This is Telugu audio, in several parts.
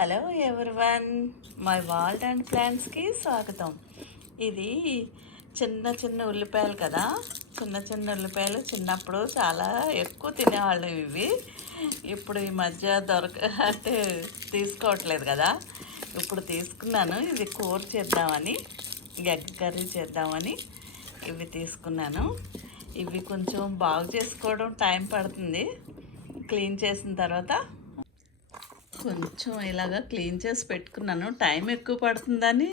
Hello everyone my world and ప్లాంట్స్కి స్వాగతం. ఇది చిన్న చిన్న ఉల్లిపాయలు కదా? చిన్న చిన్న ఉల్లిపాయలు చిన్నప్పుడు చాలా ఎక్కువ తినేవాళ్ళు ఇవి. ఇప్పుడు ఈ మధ్య దొరక అంటే తీసుకోవట్లేదు కదా? ఇప్పుడు తీసుకున్నాను. ఇది కూర చేద్దామని ఎగ్ కర్రీ చేద్దామని ఇవి తీసుకున్నాను. ఇవి కొంచెం బాగు చేసుకోవడం టైం పడుతుంది. క్లీన్ చేసిన తర్వాత కొంచెం ఇలాగా క్లీన్ చేసి పెట్టుకున్నాను. టైం ఎక్కువ పడుతుందని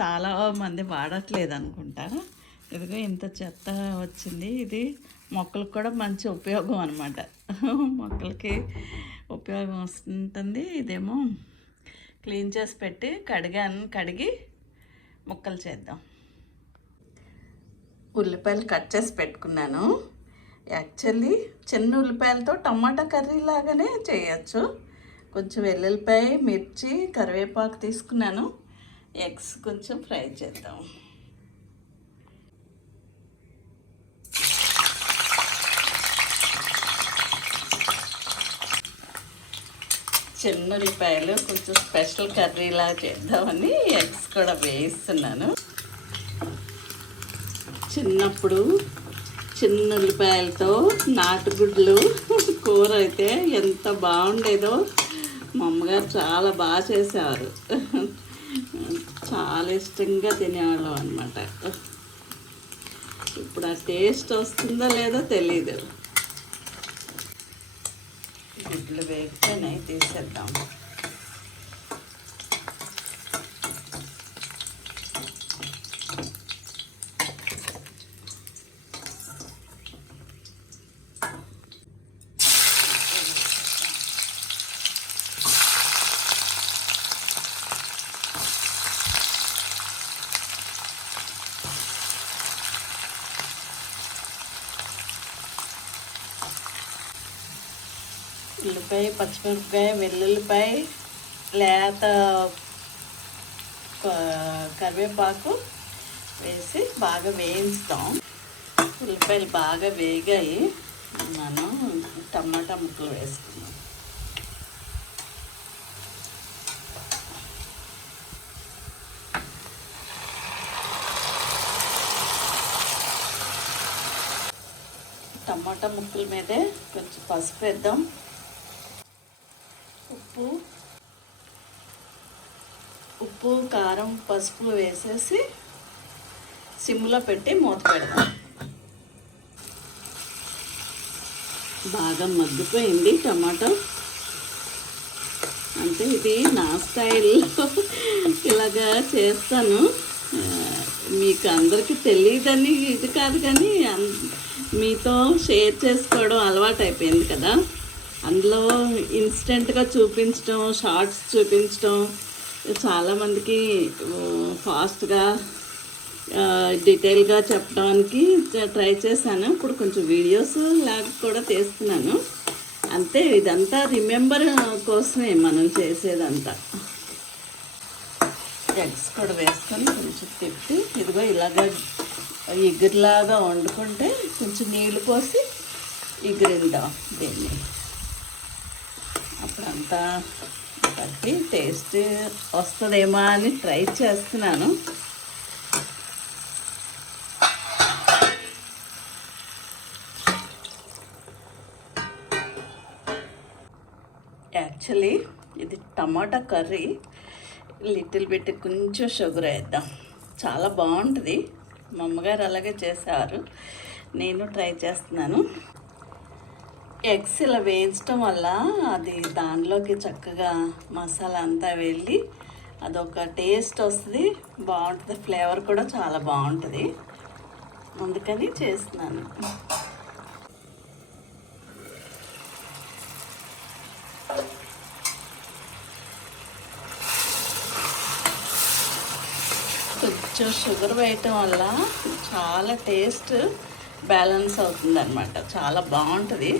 చాలా మంది వాడట్లేదు అనుకుంటా. ఇదిగో ఇంత చెత్త వచ్చింది. ఇది మొక్కలకు కూడా మంచి ఉపయోగం అనమాట మొక్కలకి ఉపయోగం వస్తుంటుంది. ఇదేమో క్లీన్ చేసి పెట్టి కడిగాను. కడిగి ముక్కలు చేద్దాం. ఉల్లిపాయలు కట్ చేసి పెట్టుకున్నాను. యాక్చువల్లీ చిన్న ఉల్లిపాయలతో టమాటా కర్రీ లాగానే చేయొచ్చు. కొంచెం వెల్లుల్లిపాయ మిర్చి కరివేపాకు తీసుకున్నాను. ఎగ్స్ కొంచెం ఫ్రై చేద్దాం. చిన్న ఉల్లిపాయలు కొంచెం స్పెషల్ కర్రీలా చేద్దామని ఎగ్స్ కూడా వేయిస్తున్నాను చిన్నప్పుడు చిన్న ఉల్లిపాయలతో నాటుగుడ్లు. కూర అయితే ఎంత బాగుండేదో మా అమ్మగారు చాలా బాగా చేసేవారు. చాలా ఇష్టంగా తినేవాళ్ళం అనమాట ఇప్పుడు ఆ టేస్ట్ వస్తుందో లేదో తెలీదు. గుడ్లు వేగితేనే తీసేద్దాం. ఉల్లిపాయ పచ్చిమిరపకాయ వెల్లుల్లిపాయ లేత కరివేపాకు వేసి బాగా వేయించుతాం ఉల్లిపాయలు బాగా వేగాయి. మనం టమాటా ముక్కలు వేసుకున్నాం టమాటా ముక్కల మీదే కొంచెం పసుపు వేద్దాం. ఉప్పు ఉప్పు కారం పసుపు వేసేసి సిమ్లో పెట్టి మూత పెడతాం. బాగా మగ్గిపోయింది టమాటో. అంటే ఇది నా స్టైల్లో ఇలాగా చేస్తాను. మీకు అందరికీ తెలియదని ఇది కాదు కానీ అన్- మీతో షేర్ చేసుకోవడం అలవాటు అయిపోయింది కదా. అందులో ఇన్స్టెంట్గా చూపించడం షార్ట్స్ చూపించడం చాలామందికి ఫాస్ట్గా డీటెయిల్గా చెప్పడానికి ట్రై చేశాను. ఇప్పుడు కొంచెం వీడియోస్ లాగా కూడా తీస్తున్నాను. అంతే ఇదంతా రిమెంబర్ కోసమే మనం చేసేదంతా. ఎగ్స్ కూడా వేసుకొని కొంచెం తిప్పి ఇదిగో ఇలాగ ఎగురులాగా వండుకుంటే కొంచెం నీళ్ళు పోసి ఎగిరిందాం దీన్ని. అంతా బట్టి టేస్ట్ వస్తుందేమో అని ట్రై చేస్తున్నాను. యాక్చువల్లీ ఇది టమాటా కర్రీ లిటిల్ బిట్ కొంచెం షుగర్ వేద్దాం. చాలా బాగుంటుంది. మా అమ్మగారు అలాగే చేశారు నేను ట్రై చేస్తున్నాను. ఎగ్స్ ఇలా వేయించడం వల్ల అది దానిలోకి చక్కగా మసాలా అంతా వెళ్ళి అదొక టేస్ట్ వస్తుంది బాగుంటుంది ఫ్లేవర్ కూడా చాలా బాగుంటుంది. అందుకని చేస్తున్నాను. కొంచెం షుగర్ వేయటం వల్ల చాలా టేస్ట్ బ్యాలెన్స్ అవుతుంది అనమాట చాలా బాగుంటుంది.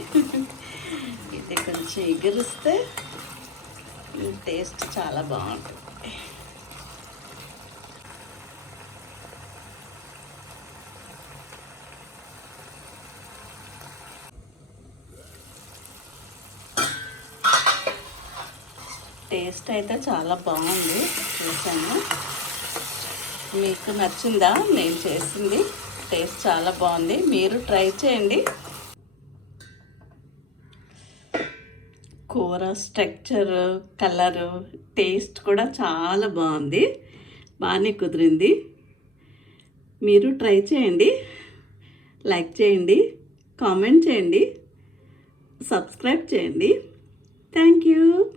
ఇది కొంచెం ఎగిరిస్తే టేస్ట్ చాలా బాగుంటుంది. టేస్ట్ అయితే చాలా బాగుంది. చూసాను మీకు నచ్చిందా? నేను చేసింది. టేస్ట్ చాలా బాగుంది. మీరు ట్రై చేయండి. కూర స్ట్రక్చర్ కలరు టేస్ట్ కూడా చాలా బాగుంది. బాగానే కుదిరింది. మీరు ట్రై చేయండి. లైక్ చేయండి. కామెంట్ చేయండి. సబ్స్క్రైబ్ చేయండి. Thank you.